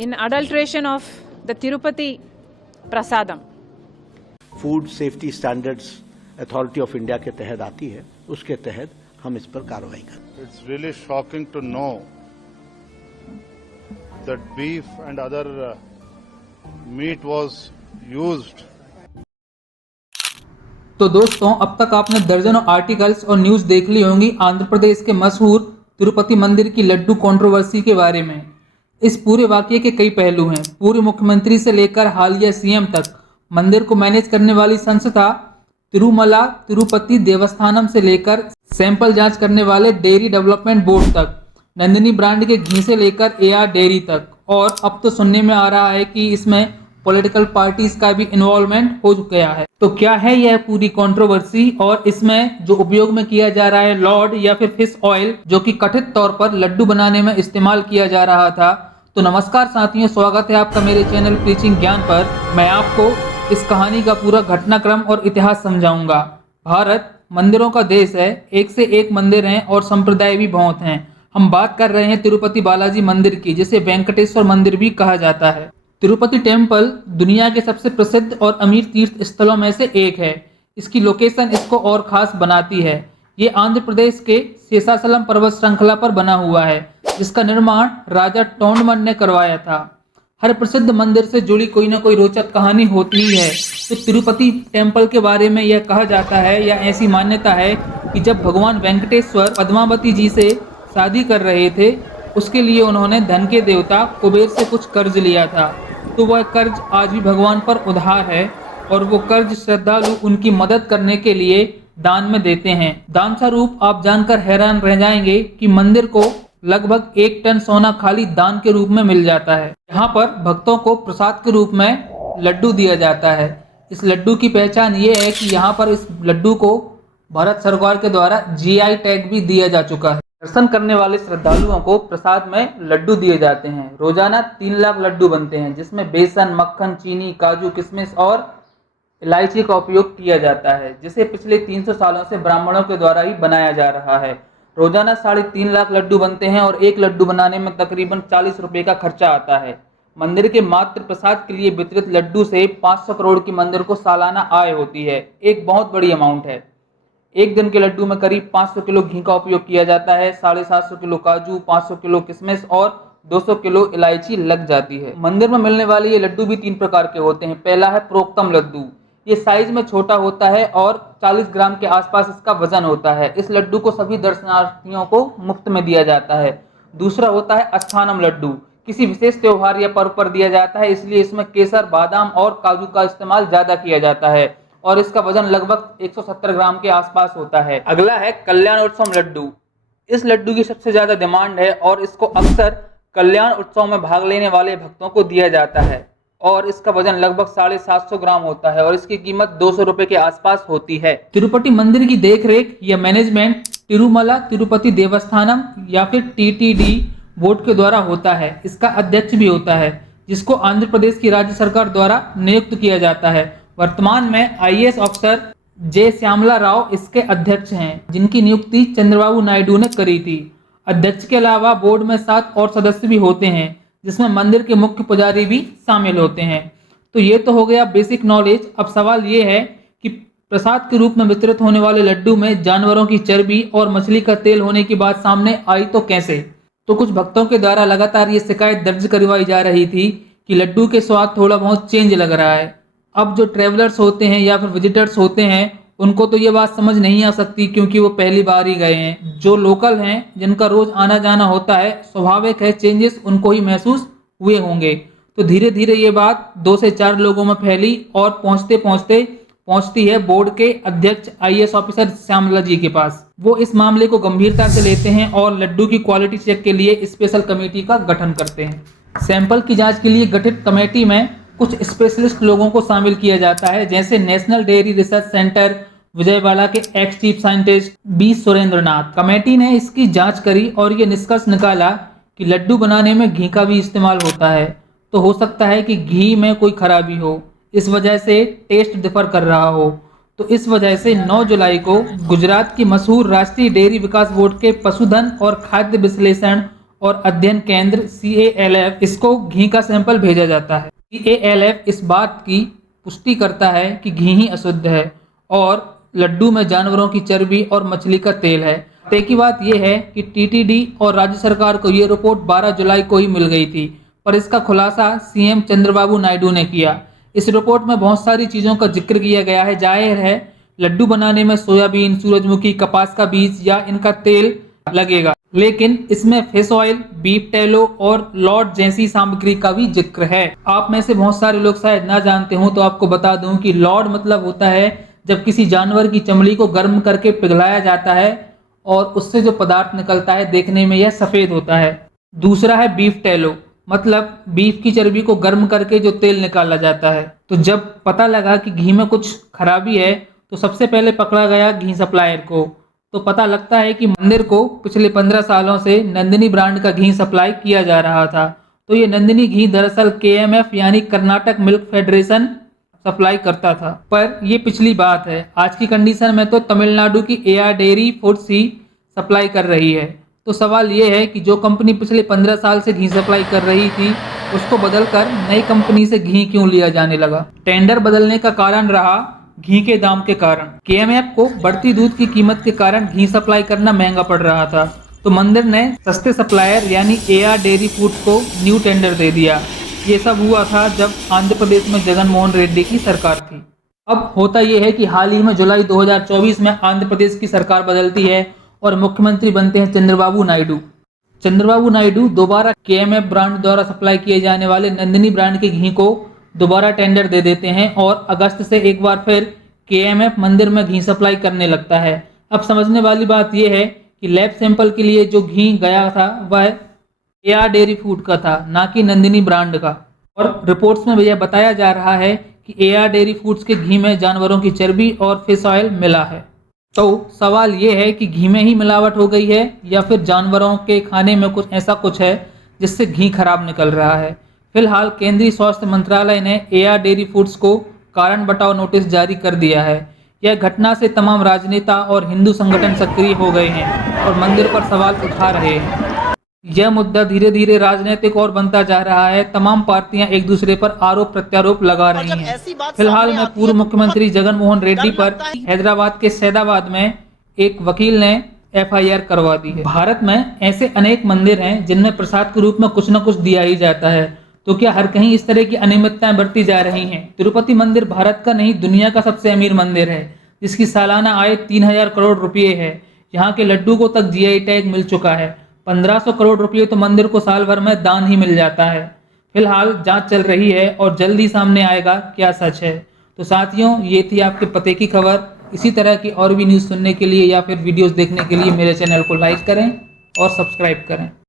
in adulteration of the Tirupati Prasadam. Food safety standards authority of India के तहत आती है, उसके तहत हम इस पर कार्रवाई करें। It's really shocking to know that beef and other meat was used. तो दोस्तों, अब तक आपने दर्जनों आर्टिकल्स और न्यूज़ देख ली होंगी आंध्र प्रदेश के मशहूर तिरुपति मंदिर की लड्डू कंट्रोवर्सी के बारे में। इस पूरे वाकये के कई पहलू हैं। पूर्व मुख्यमंत्री से लेकर हालिया सीएम तक, मंदिर को मैनेज करने वाली संस्था तिरुमला तिरुपति देवस्थानम से लेकर सैंपल जांच करने वाले डेयरी डेवलपमेंट बोर्ड तक, नंदिनी ब्रांड के घी से लेकर एआर डेयरी तक, और अब तो सुनने में आ रहा है कि इसमें पॉलिटिकल पार्टीज का भी इन्वॉल्वमेंट हो गया है। तो क्या है यह पूरी कंट्रोवर्सी और इसमें जो उपयोग में किया जा रहा है लॉर्ड या फिर फिश ऑयल, जो कि कथित तौर पर लड्डू बनाने में इस्तेमाल किया जा रहा था। तो नमस्कार साथियों, स्वागत है आपका मेरे चैनल प्रीचिंग ज्ञान पर। मैं आपको इस कहानी का पूरा घटनाक्रम और इतिहास समझाऊंगा। भारत मंदिरों का देश है, एक से एक मंदिर हैं और संप्रदाय भी बहुत हैं। हम बात कर रहे हैं तिरुपति बालाजी मंदिर की, जिसे वेंकटेश्वर मंदिर भी कहा जाता है। तिरुपति टेम्पल दुनिया के सबसे प्रसिद्ध और अमीर तीर्थ स्थलों में से एक है। इसकी लोकेशन इसको और खास बनाती है। ये आंध्र प्रदेश के शेषाचलम पर्वत श्रृंखला पर बना हुआ है, जिसका निर्माण राजा टोंडमन ने करवाया था। हर प्रसिद्ध मंदिर से जुड़ी कोई ना कोई रोचक कहानी होती ही है। तो तिरुपति टेम्पल के बारे में यह कहा जाता है या ऐसी मान्यता है कि जब भगवान वेंकटेश्वर पद्मावती जी से शादी कर रहे थे, उसके लिए उन्होंने धन के देवता कुबेर से कुछ कर्ज लिया था। तो वह कर्ज आज भी भगवान पर उधार है और वो कर्ज श्रद्धालु उनकी मदद करने के लिए दान में देते हैं। दान स्वरूप आप जानकर हैरान रह जाएंगे कि मंदिर को लगभग 1 टन सोना खाली दान के रूप में मिल जाता है। यहाँ पर भक्तों को प्रसाद के रूप में लड्डू दिया जाता है। इस लड्डू की पहचान ये है कि यहाँ पर इस लड्डू को भारत सरकार के द्वारा जीआई टैग भी दिया जा चुका है। दर्शन करने वाले श्रद्धालुओं को प्रसाद में लड्डू दिए जाते हैं। रोजाना 3 लाख लड्डू बनते हैं, जिसमें बेसन, मक्खन, चीनी, काजू, किशमिश और इलायची का उपयोग किया जाता है, जिसे पिछले 300 सालों से ब्राह्मणों के द्वारा ही बनाया जा रहा है। रोजाना 3.5 लाख लड्डू बनते हैं और एक लड्डू बनाने में तकरीबन 40 रुपए का खर्चा आता है। मंदिर के मात्र प्रसाद के लिए वितरित लड्डू से 500 करोड़ की मंदिर को सालाना आय होती है। एक बहुत बड़ी अमाउंट है। एक दिन के लड्डू में करीब 500 किलो घी का उपयोग किया जाता है, 750 किलो काजू, 500 किलो किशमिश और 200 किलो इलायची लग जाती है। मंदिर में मिलने वाले ये लड्डू भी 3 प्रकार के होते हैं। पहला है प्रोक्तम लड्डू। ये साइज में छोटा होता है और 40 ग्राम के आसपास इसका वजन होता है। इस लड्डू को सभी दर्शनार्थियों को मुफ्त में दिया जाता है। दूसरा होता है अस्थानम लड्डू। किसी विशेष त्योहार या पर्व पर दिया जाता है, इसलिए इसमें केसर, बादाम और काजू का इस्तेमाल ज्यादा किया जाता है और इसका वजन लगभग 170 ग्राम के आसपास होता है। अगला है कल्याण उत्सव लड्डू। इस लड्डू की सबसे ज्यादा डिमांड है और इसको अक्सर कल्याण उत्सव में भाग लेने वाले भक्तों को दिया जाता है और इसका वजन लगभग 750 ग्राम होता है और इसकी कीमत 200 रुपए के आसपास होती है। तिरुपति मंदिर की देखरेख या मैनेजमेंट तिरुमला तिरुपति देवस्थानम या फिर टीटीडी बोर्ड के द्वारा होता है। इसका अध्यक्ष भी होता है, जिसको आंध्र प्रदेश की राज्य सरकार द्वारा नियुक्त किया जाता है। वर्तमान में आईएएस अफसर जे श्यामला राव इसके अध्यक्ष हैं, जिनकी नियुक्ति चंद्रबाबू नायडू ने करी थी। अध्यक्ष के अलावा बोर्ड में 7 और सदस्य भी होते हैं, जिसमें मंदिर के मुख्य पुजारी भी शामिल होते हैं। तो ये तो हो गया बेसिक नॉलेज। अब सवाल ये है कि प्रसाद के रूप में वितरित होने वाले लड्डू में जानवरों की चर्बी और मछली का तेल होने की बात सामने आई तो कैसे? तो कुछ भक्तों के द्वारा लगातार ये शिकायत दर्ज करवाई जा रही थी कि लड्डू के स्वाद थोड़ा बहुत चेंज लग रहा है। अब जो ट्रेवलर्स होते हैं या फिर विजिटर्स होते हैं, उनको तो ये बात समझ नहीं आ सकती, क्योंकि वो पहली बार ही गए हैं। जो लोकल हैं, जिनका रोज आना जाना होता है, स्वाभाविक है चेंजेस उनको ही महसूस हुए होंगे। तो धीरे धीरे ये बात 2 से 4 लोगों में फैली और पहुंचती है बोर्ड के अध्यक्ष आईएएस ऑफिसर श्यामला जी के पास। वो इस मामले को गंभीरता से लेते हैं और लड्डू की क्वालिटी चेक के लिए स्पेशल कमेटी का गठन करते हैं। सैंपल की जाँच के लिए गठित कमेटी में कुछ स्पेशलिस्ट लोगों को शामिल किया जाता है, जैसे national dairy research centre Vijayawada के ex chief scientist B Surendra Nath. Committee ने इसकी जांच करी और ये निष्कर्ष निकाला कि लड्डू बनाने में घी का भी इस्तेमाल होता है। तो हो सकता है कि घी में कोई खराबी हो, इस वजह से टेस्ट डिफर कर रहा हो। तो इस वजह से 9 जुलाई को गुजरात की मशहूर राष्ट्रीय डेयरी विकास बोर्ड के पशुधन और खाद्य विश्लेषण और अध्ययन केंद्र CALF इसको घी का सैंपल भेजा जाता है। CALF इस बात की पुष्टि करता है कि घी ही अशुद्ध है और लड्डू में जानवरों की चर्बी और मछली का तेल है। तय की बात यह है कि TTD और राज्य सरकार को ये रिपोर्ट 12 जुलाई को ही मिल गई थी, पर इसका खुलासा CM चंद्रबाबू नायडू ने किया। इस रिपोर्ट में बहुत सारी चीज़ों का जिक्र किया गया है। जाहिर है लड्डू बनाने में सोयाबीन, सूरजमुखी, कपास का बीज या इनका तेल लगेगा, लेकिन इसमें फिश ऑयल, बीफ टैलो और लॉर्ड जैसी सामग्री का भी जिक्र है। आप में से बहुत सारे लोग शायद ना जानते हो तो आपको बता दूं कि लॉर्ड मतलब होता है जब किसी जानवर की चमड़ी को गर्म करके पिघलाया जाता है और उससे जो पदार्थ निकलता है देखने में यह सफेद होता है। दूसरा है बीफ टैलो, मतलब बीफ की चर्बी को गर्म करके जो तेल निकाला जाता है। तो जब पता लगा कि घी में कुछ खराबी है तो सबसे पहले पकड़ा गया घी सप्लायर को। तो पता लगता है कि मंदिर को पिछले 15 सालों से नंदिनी ब्रांड का घी सप्लाई किया जा रहा था। तो ये नंदिनी घी दरअसल KMF यानी कर्नाटक मिल्क फेडरेशन सप्लाई करता था, पर ये पिछली बात है। आज की कंडीशन में तो तमिलनाडु की AR डेयरी फूड्स ही सप्लाई कर रही है। तो सवाल ये है कि जो कंपनी पिछले 15 साल से घी सप्लाई कर रही थी उसको बदलकर नई कंपनी से घी क्यों लिया जाने लगा? टेंडर बदलने का कारण रहा घी के दाम के कारण। KMF को बढ़ती दूध की कीमत के कारण घी सप्लाई करना महंगा पड़ रहा था, तो मंदिर ने सस्ते सप्लायर यानी AR डेयरी फूड्स को न्यू टेंडर दे दिया। ये सब हुआ था जब आंध्र प्रदेश में जगन मोहन रेड्डी की सरकार थी। अब होता यह है कि हाल ही में जुलाई 2024 में आंध्र प्रदेश की सरकार बदलती है और मुख्यमंत्री बनते हैं चंद्रबाबू नायडू। चंद्रबाबू नायडू दोबारा KMF ब्रांड द्वारा सप्लाई किए जाने वाले नंदिनी ब्रांड के घी को दोबारा टेंडर दे देते हैं और अगस्त से एक बार फिर KMF मंदिर में घी सप्लाई करने लगता है। अब समझने वाली बात यह है कि लैब सैंपल के लिए जो घी गया था वह AR डेयरी फूड का था, ना कि नंदिनी ब्रांड का। और रिपोर्ट्स में यह बताया जा रहा है कि AR डेयरी फूड्स के घी में जानवरों की चर्बी और फिश ऑयल मिला है। तो सवाल ये है कि घी में ही मिलावट हो गई है या फिर जानवरों के खाने में कुछ ऐसा कुछ है जिससे घी खराब निकल रहा है। फिलहाल केंद्रीय स्वास्थ्य मंत्रालय ने AR डेयरी फूड्स को कारण बताओ नोटिस जारी कर दिया है। यह घटना से तमाम राजनेता और हिंदू संगठन सक्रिय हो गए हैं और मंदिर पर सवाल उठा रहे हैं। यह मुद्दा धीरे धीरे राजनीतिक और बनता जा रहा है। तमाम पार्टियां एक दूसरे पर आरोप प्रत्यारोप लगा रही हैं। फिलहाल में पूर्व मुख्यमंत्री जगन मोहन रेड्डी पर हैदराबाद के सैदाबाद में एक वकील ने FIR करवा दी है। भारत में ऐसे अनेक मंदिर हैं जिनमें प्रसाद के रूप में कुछ न कुछ दिया ही जाता है, तो क्या हर कहीं इस तरह की अनियमितताएं बढ़ती जा रही हैं? तिरुपति मंदिर भारत का नहीं दुनिया का सबसे अमीर मंदिर है, जिसकी सालाना आय 3000 करोड़ रुपये है। यहाँ के लड्डू को तक GI टैग मिल चुका है। 1500 करोड़ रुपये तो मंदिर को साल भर में दान ही मिल जाता है। फिलहाल जांच चल रही है और जल्दी सामने आएगा क्या सच है। तो साथियों, ये थी आपके पते की खबर। इसी तरह की और भी न्यूज़ सुनने के लिए या फिर वीडियोस देखने के लिए मेरे चैनल को लाइक करें और सब्सक्राइब करें।